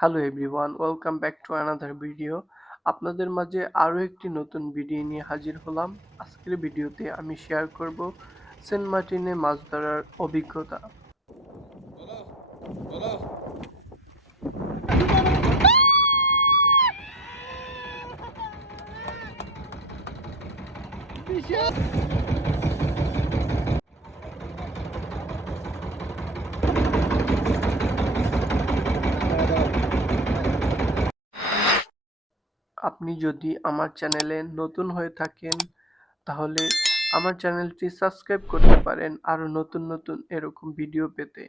Hello everyone welcome back to another video আপনাদের মাঝে আরও একটি নতুন ভিডিও নিয়ে হাজির হলাম। আজকের ভিডিওতে আমি শেয়ার করব সেন্ট মার্টিনে মাছ ধরার অভিজ্ঞতা। আপনি যদি আমার চ্যানেলে নতুন হয়ে থাকেন, তাহলে আমার চ্যানেলটি সাবস্ক্রাইব করতে পারেন আরও নতুন নতুন এরকম ভিডিও পেতে।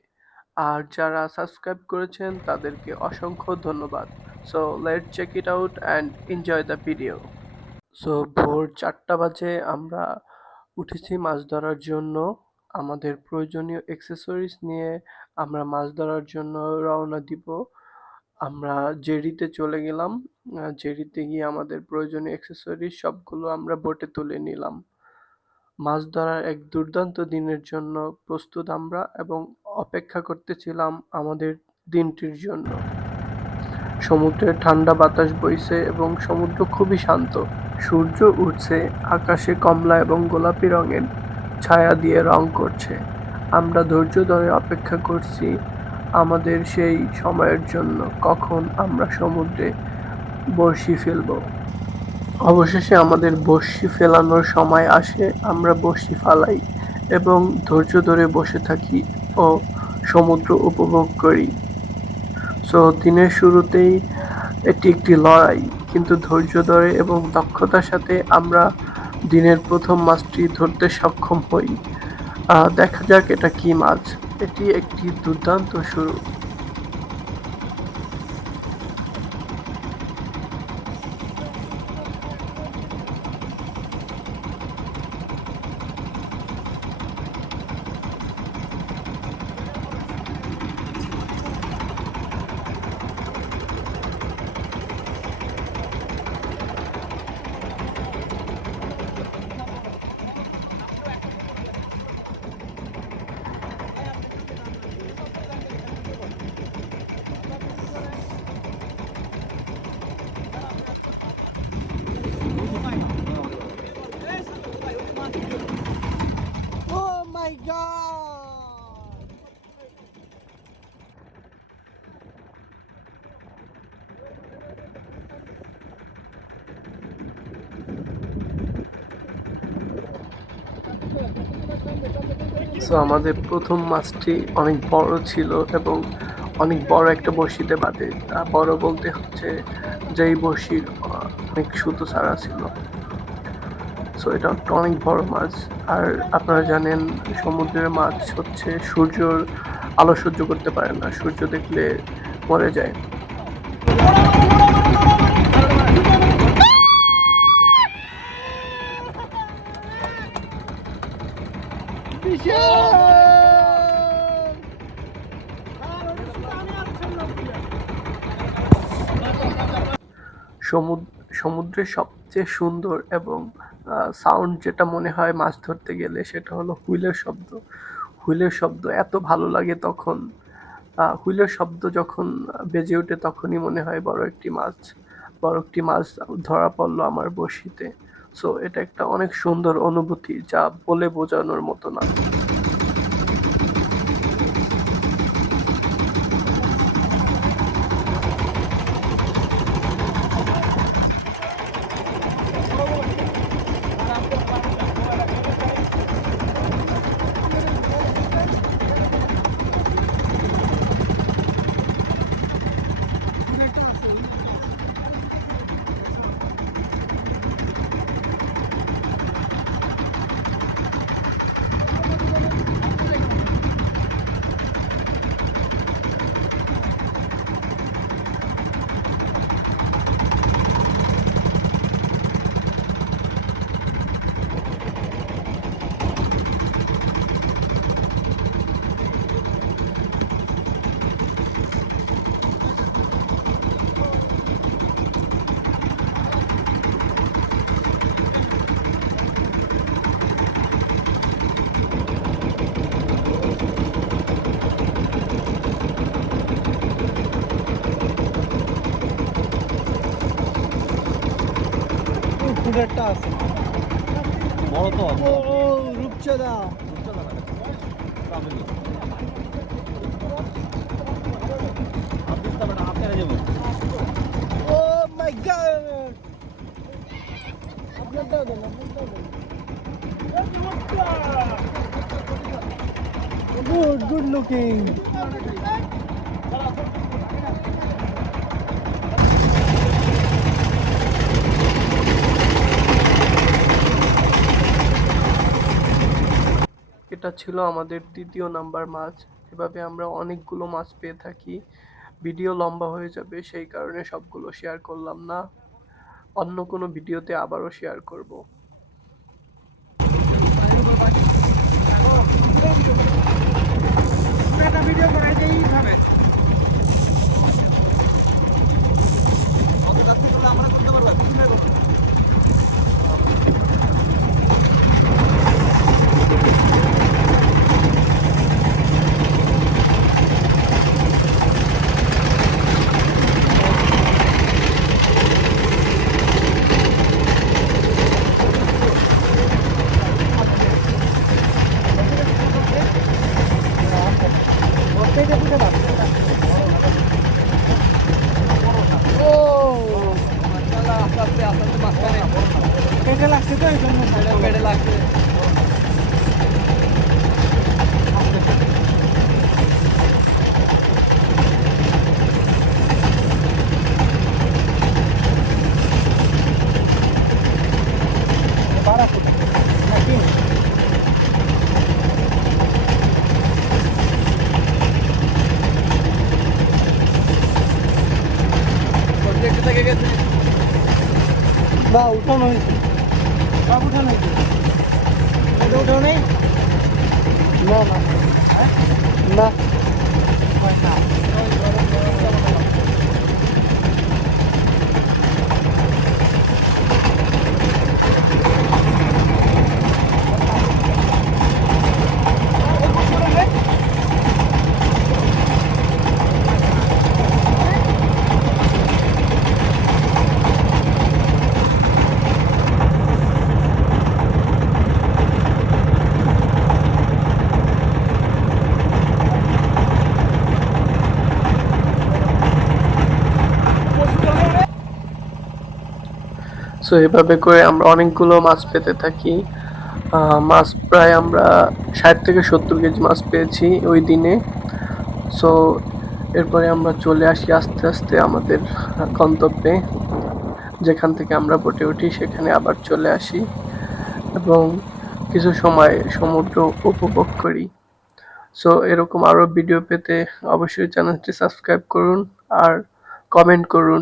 আর যারা সাবস্ক্রাইব করেছেন, তাদেরকে অসংখ্য ধন্যবাদ। So let check it out and enjoy the video so ভোর চারটা বাজে আমরা উঠেছি মাছ ধরার জন্য। আমাদের প্রয়োজনীয় অ্যাক্সেসরিজ নিয়ে আমরা মাছ ধরার জন্য রওনা দিব। আমরা জেরিতে চলে গেলাম। জেরিতে গিয়ে আমাদের প্রয়োজনীয় অ্যাক্সেসরিজ সবগুলো আমরা বোটে তুলে নিলাম। মাছ ধরার এক দুর্দান্ত দিনের জন্য প্রস্তুত আমরা এবং অপেক্ষা করতেছিলাম আমাদের দিনটির জন্য। সমুদ্রের ঠান্ডা বাতাস বইছে এবং সমুদ্র খুবই শান্ত। সূর্য উঠছে, আকাশে কমলা এবং গোলাপি রঙের ছায়া দিয়ে রং করছে। আমরা ধৈর্য ধরে অপেক্ষা করছি আমাদের সেই সময়ের জন্য কখন আমরা সমুদ্রে বড়শি ফেলব? অবশেষে আমাদের বড়শি ফেলানোর সময় আসে, আমরা বড়শি ফালাই এবং ধৈর্য ধরে বসে থাকি ও সমুদ্র উপভোগ করি। সো, দিনের শুরুতেই এটি একটি লড়াই, কিন্তু ধৈর্য ধরে এবং দক্ষতার সাথে আমরা দিনের প্রথম মাছটি ধরতে সক্ষম হই। দেখা যাক এটা কি মাছ। এটি একটি দুর্দান্ত শুরু। সো আমাদের প্রথম মাছটি অনেক বড় ছিল এবং অনেক বড় একটা বড়শিতে বাঁধে। তা বড় বলতে হচ্ছে যেই বড়শির অনেক সুতো ছাড়া ছিল। সো এটা একটা অনেক বড় মাছ। আর আপনারা জানেন, সমুদ্রের মাছ হচ্ছে সূর্যর, আলো সহ্য করতে পারে না। সূর্য দেখলে মরে যায়। সমুদ্রের সবচেয়ে সুন্দর এবং সাউন্ড যেটা মনে হয় মাছ ধরতে গেলে সেটা হলো হুইলের শব্দ। হুইলের শব্দ এত ভালো লাগে তখন হুইলের শব্দ যখন বেজে ওঠে তখনই মনে হয় বড় একটি মাছ, বড় একটি মাছ ধরা পড়ল আমার বড়শিতে সো এটা একটা অনেক সুন্দর অনুভূতি যা বলে বোঝানোর মতো না। রেডটা আছে। বড় তো ও ও রূপচাঁদা। Oh my god! আপনারটাও দেন আপনারটাও দেন। Good good looking. এটা ছিল আমাদের তৃতীয় নাম্বার মাছ। এভাবে আমরা অনেকগুলো মাছ পেয়ে থাকি। ভিডিও লম্বা হয়ে যাবে, সেই কারণে সবগুলো শেয়ার করলাম না। অন্য কোনো ভিডিওতে আবারও শেয়ার করব। ও বা উঠানো হয়েছে। সব উঠানো হয়েছে? এটা উঠানো নেই? না না। না। সো এভাবে করে আমরা অনেকগুলো মাছ পেতে থাকি। মাছ প্রায় আমরা ষাট থেকে সত্তর কেজি মাছ পেয়েছি ওই দিনে। সো এরপরে আমরা চলে আসি আস্তে আস্তে আমাদের গন্তব্যে। যেখান থেকে আমরা বোটে উঠি, সেখানে আবার চলে আসি এবং কিছু সময় সমুদ্র উপভোগ করি। সো এরকম আরও ভিডিও পেতে অবশ্যই চ্যানেলটি সাবস্ক্রাইব করুন আর কমেন্ট করুন।